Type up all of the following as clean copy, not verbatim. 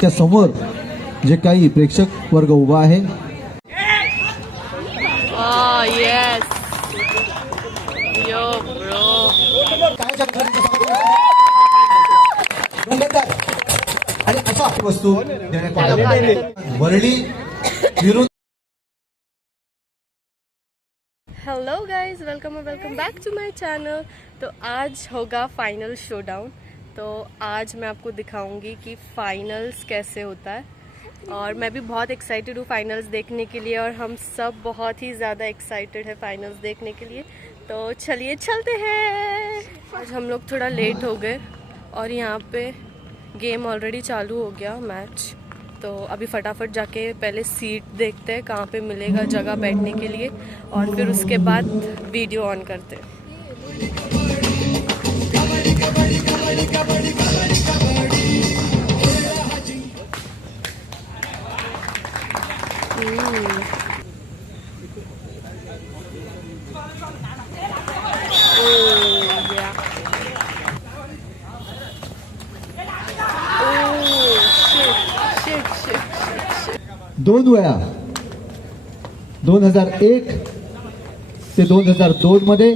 त्या समोर जे काही प्रेक्षक वर्ग उभा आहे. Yes yo bro. आणि अशा वस्तू देण्यात आल्या. वरळी विरुद्ध. Hello guys, welcome back to my channel. तो आज होगा फाइनल शोडाउन. तो आज मैं आपको दिखाऊंगी कि फाइनल्स कैसे होता है और मैं भी बहुत एक्साइटेड हूँ फाइनल्स देखने के लिए और हम सब बहुत ही ज़्यादा एक्साइटेड है फाइनल्स देखने के लिए. तो चलिए चलते हैं. आज हम लोग थोड़ा लेट हो गए और यहाँ पे गेम ऑलरेडी चालू हो गया मैच. तो अभी फटाफट जाके पहले सीट देखते हैं कहाँ पे मिलेगा जगह बैठने के लिए और फिर उसके बाद वीडियो ऑन करते हैं. दोन वेळा 2001 ते 2002 मध्ये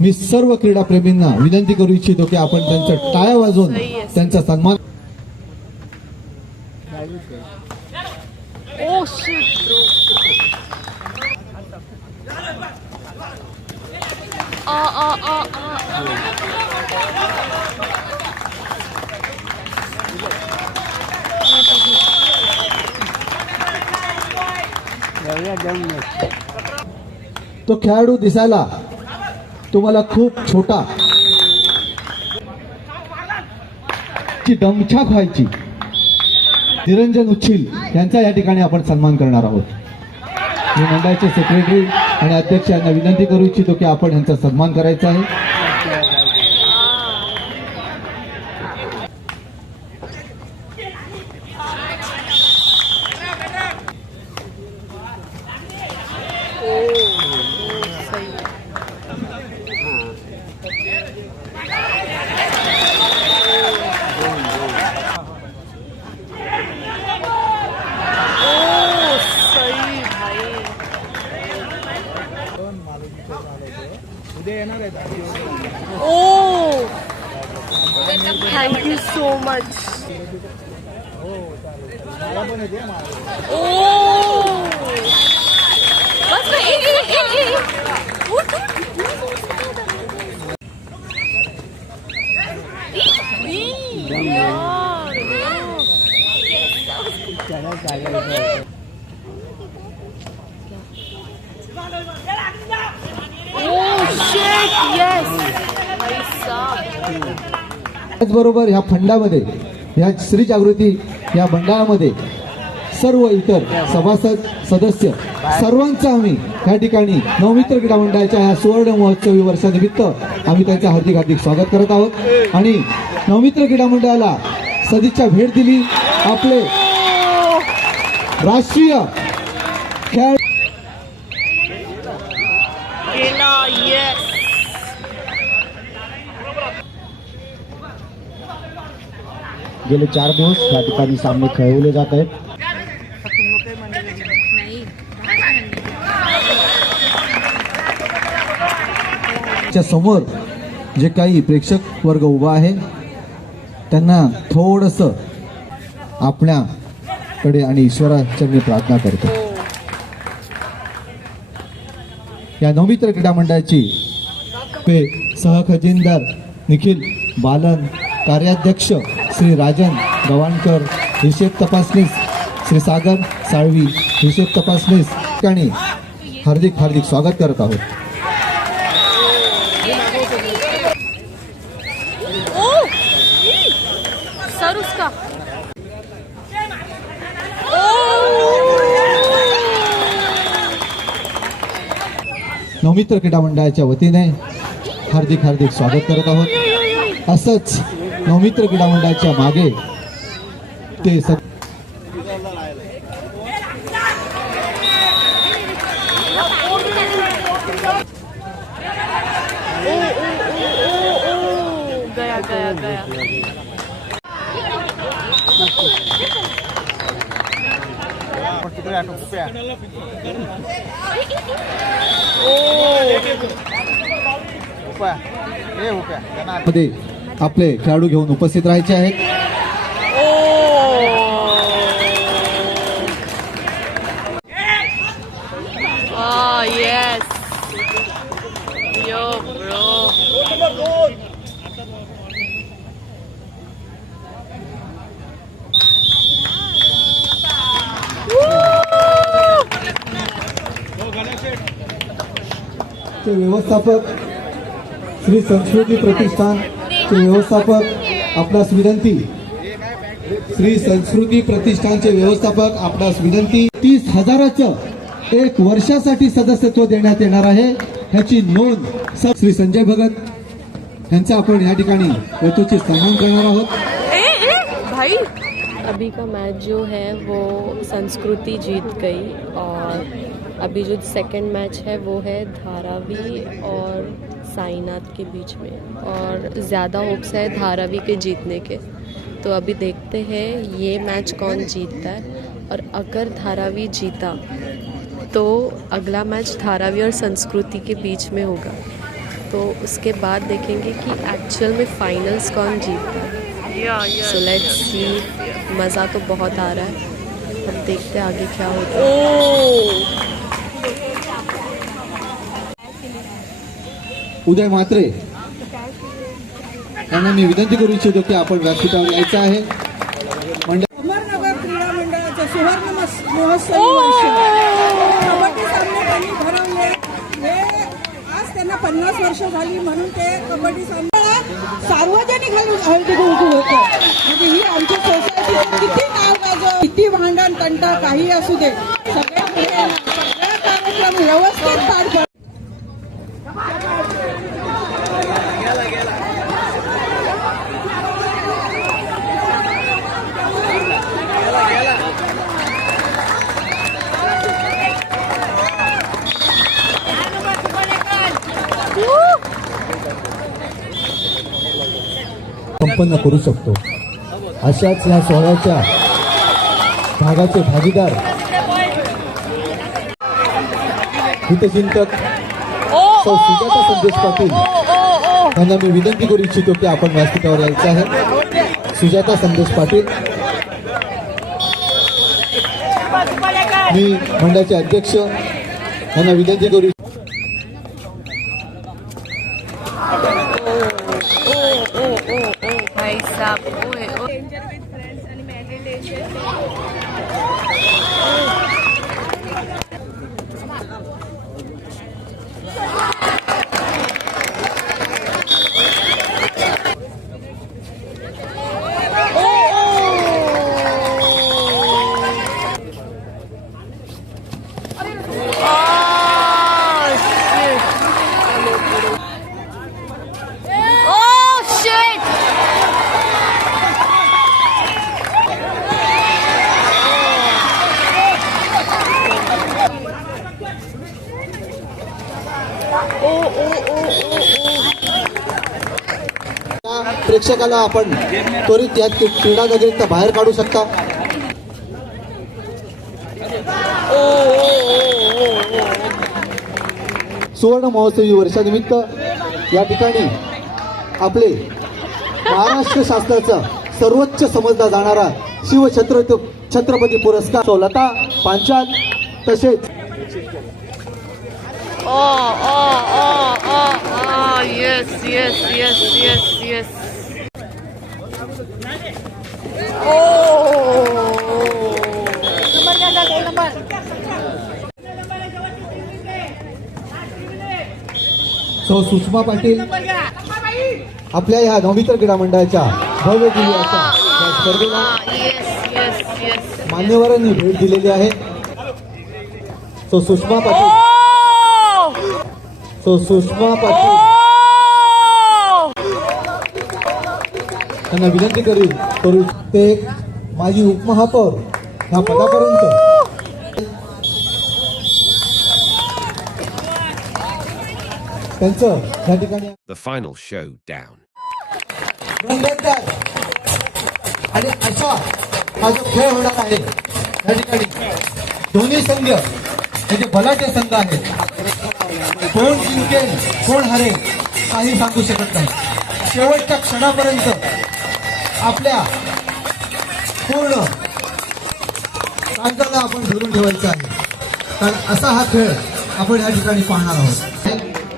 मी सर्व क्रीडाप्रेमींना विनंती करू इच्छितो की आपण त्यांच्या टाळ्या वाजवून त्यांचा सन्मान. Oh shit bro. तो खेळाडू दिसायला तुम्हाला खूप छोटा ची दमछाक व्हायची. निरंजन उच्छिल यांचा या ठिकाणी आपण सन्मान करणार आहोत. मी मंडळाचे सेक्रेटरी आणि अध्यक्ष यांना विनंती करू इच्छितो की आपण यांचा सन्मान करायचा आहे. Oh, thank you so much. Oh, बस त्याचबरोबर ह्या फंडामध्ये ह्या श्री जागृती या मंडळामध्ये सर्व इतर सभासद सदस्य सर्वांचा आम्ही या ठिकाणी नवमित्र क्रीडा मंडळाच्या ह्या सुवर्ण महोत्सवी वर्षानिमित्त आम्ही त्यांचं हार्दिक हार्दिक स्वागत करत आहोत. आणि नवमित्र क्रीडा मंडळाला सदिच्छा भेट दिली आपले राष्ट्रीय खेळ. गेले 4 दिवस या ठिकाणी सामने खेळवले जात आहेत. च्या समोर जे काही प्रेक्षक वर्ग उभा आहे त्यांना थोडंसं आपल्याकडे आणि ईश्वराचरणी प्रार्थना करतो. या नवमित्र क्रीडा मंडळाची सहखजिनदार निखिल बालन, कार्याध्यक्ष श्री राजन गवाणकर, हिशेब तपासनीस श्री सागर साळवी, हिशेब तपासनीस ठिकाणी हार्दिक हार्दिक स्वागत करत आहोत. सर उसका नवमित्र क्रीडा मंडळाच्या वतीने हार्दिक हार्दिक स्वागत करत आहोत. असंच नवमित्र क्रीडा मंडळाच्या मागे ते गया गया गया. मध्ये आपले खेळाडू घेऊन उपस्थित राहायचे आहेत. Yes. Yo, bro. चे व्यवस्थापक श्री संस्कृती प्रतिष्ठान चे व्यवस्थापक आपणास विनंती. श्री संस्कृती प्रतिष्ठानचे व्यवस्थापक आपणास विनंती. 30,000चं 1 वर्षासाठी सदस्यत्व देण्यात येणार आहे. ह्याची नोंद श्री संजय भगत यांचा आपण या ठिकाणी यथोचित सन्मान करणार आहोत. भाई अभी का मैच जो है वो संस्कृति जीत गई और अभी जो सेकंड मैच है वो है धारावी और साईनाथ के बीच में और ज़्यादा होप्स है धारावी के जीतने के. तो अभी देखते हैं ये मैच कौन जीतता है और अगर धारावी जीता तो अगला मैच धारावी और संस्कृति के बीच में होगा. तो उसके बाद देखेंगे कि एक्चुअल में फाइनल्स कौन जीतता है. So let's see. मज़ा तो बहुत आ रहा है. अब देखते हैं आगे क्या होता है. उदय म्हात्रे यांना मी विनंती करू इच्छितो की आपण व्यासपीठावर यायचं आहे. अमरनगर क्रीडा मंडळाचं सुवर्ण महोत्सवी वर्ष कबड्डी सामने त्यांनी भरवले. हे आज त्यांना 50 वर्ष झाली म्हणून ते कबड्डी सामना सार्वजनिक हळदी कुंकू होतं. म्हणजे ही आमची सोसायटी किती नाव गाजव, किती भांडण तंटा काही असू दे, सगळे कार्यक्रम व्यवस्थित पार पडले. संपन्न करू शकतो. अशाच या सोहळ्याच्या भागाचे भागीदार हितचिंतक सौ सुजाता संदेश पाटील यांना मी विनंती करू इच्छितो की आपण व्यासपीठावर यायचं आहे. सुजाता संदेश पाटील, मी मंडळाचे अध्यक्ष यांना विनंती करू. भाई साहब प्रेक्षकाला आपण त्वरित या क्रीडा नगरीत बाहेर काढू शकता. सुवर्ण महोत्सवी वर्षानिमित्त या ठिकाणी आपले महाराष्ट्र शासनाचा सर्वोच्च समजला जाणारा शिवछत्रपती पुरस्कार लता पांचाल तसेच yes. सौ सुषमा पाटील आपल्या या नवमित्र क्रीडा मंडळाच्या भव्य दिव्याच्या या स्पर्धेला मान्यवरांनी भेट दिलेली आहे. सौ सुषमा पाटील त्यांना विनंती करू ते माजी उपमहापौर ह्या पदापर्यंत त्यांचं या ठिकाणी The final showdown. आणि अशा हा जो खेळ होणार आहे त्या ठिकाणी दोन्ही संघ हे जे बलाढ्य संघ आहेत, कोण जिंकेल कोण हरेल काही सांगू शकत नाही. शेवटच्या क्षणापर्यंत आपल्या पूर्ण काळजाला आपण धरून ठेवायचं आहे, कारण असा हा खेळ आपण या ठिकाणी पाहणार आहोत.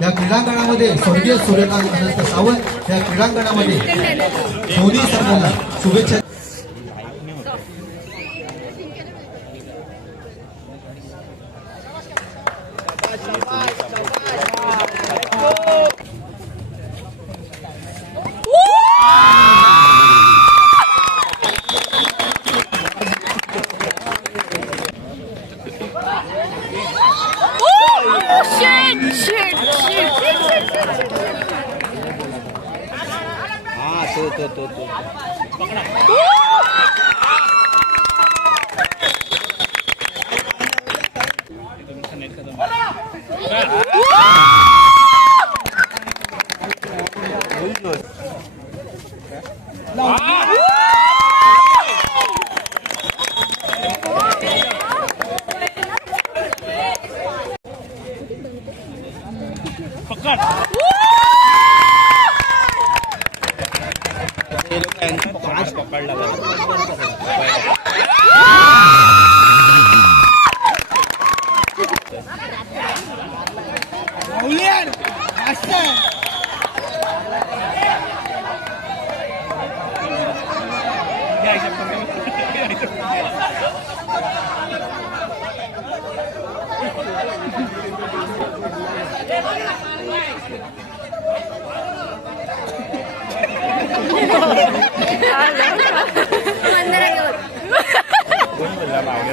या क्रीडांगणामध्ये स्वर्गीय सूर्यकांत अनंत सावंत या क्रीडांगणामध्ये दोन्ही संघाला शुभेच्छा.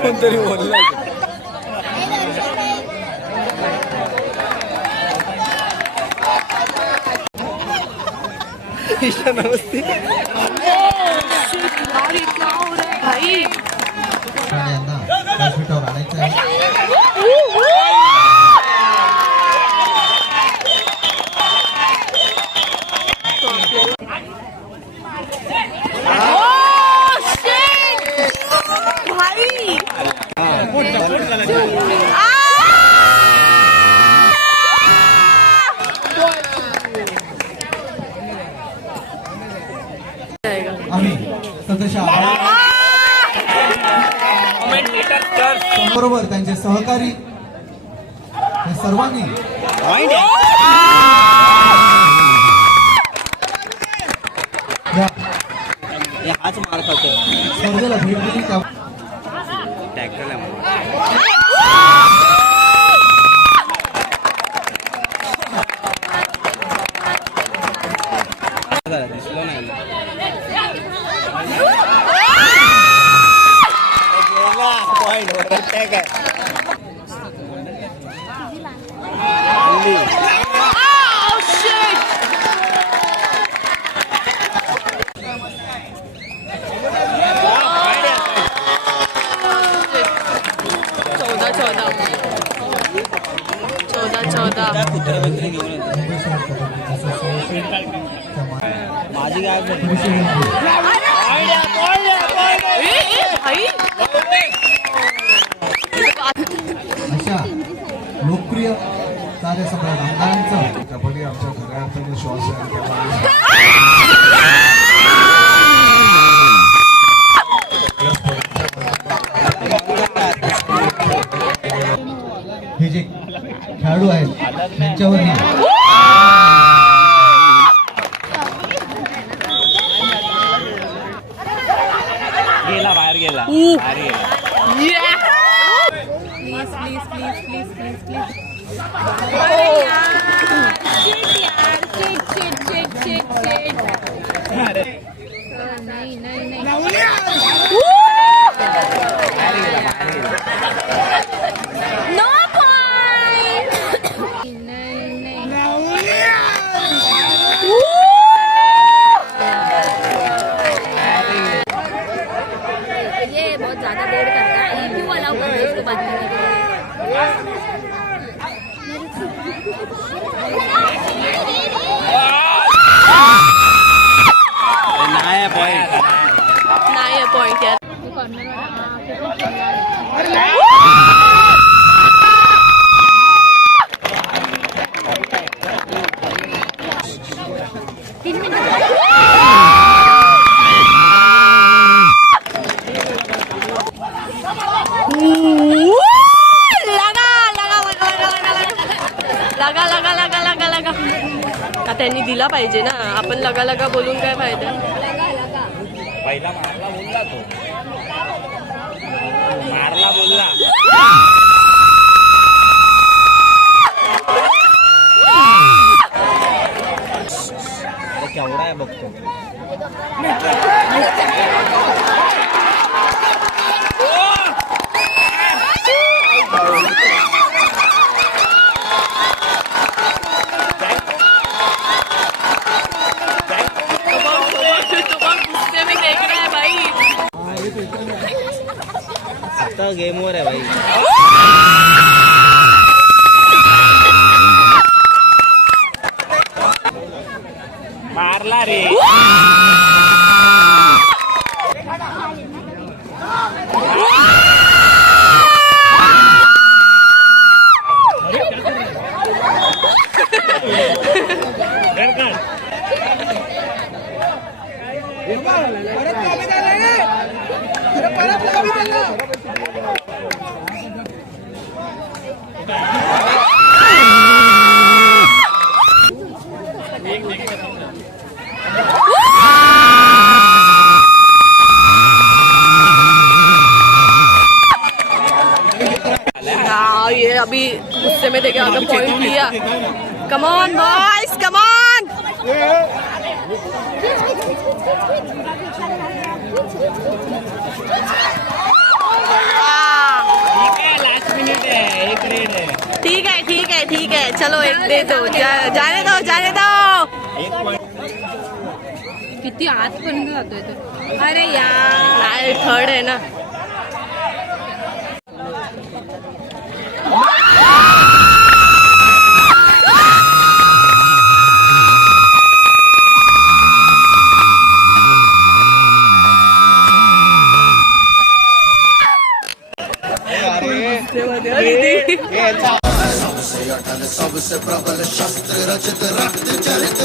कोणतरी बोललं ईशा नमस्ते. यांना व्यासपीठावर आणायचं आहे. आम्ही सदस्य बरोबर त्यांचे सहकारी या सर्वांनी हाच मार खातो स्पर्धेला भेट दिली. त्या टॅक्टर दिसलं नाही. पॉइंट टॅग आहे. माझी काय अशा लोकप्रिय कार्यसम्राट आमदारांचं कबड्डी आमच्या खऱ्या अर्थाने श्वास आहे. हे जे खेळाडू आहेत त्यांच्यावरही गेला बाहेर गेला ये बहुत ज्यादा देर करता है ये क्यों अलाउ कर इसको बात करने के नाही पॉइंट नाही पॉइंट यार. लगा लगा लगा लगा लगा का त्यांनी दिला पाहिजे ना, आपण लगा लगा बोलून काय फायदा. पहिला मारला बोलला तो, मारला बोलला. अरे केवढा आहे बघतो. आता गेम ओव्हर आहे भाई. मारला रे. परत कमी झालं. परत कमी झालं. हाँ, ये अभी गुस्से में देखे अगर पॉइंट लिया. Come on boys, come on. Last minute आहे, एक रेड आहे. ठीक है ठीक है ठीक है, चलो एक दे दो. जाने दो जाने दो. किती आतपर्यंत जातोय तो. अरे यार, थर्ड है ना. सबसे प्रबल शस्त्र रचित रक्त चरित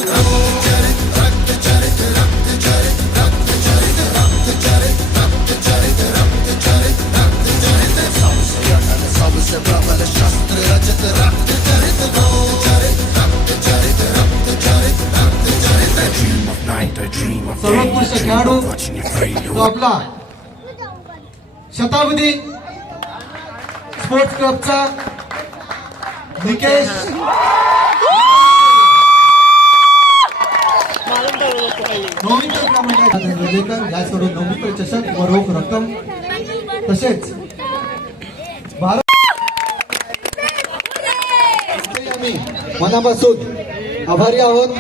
सबसे प्रबल शस्त्र रचित रक्त सर्वोत्कृष्ट खेळाडू तो आपला शताब्दी स्पोर्ट्स क्लबचा निकेश नोविकर क्रमांक यासोडून नोविकर चषक व रोख रक्कम तसेच भारत आम्ही मनापासून आभारी आहोत.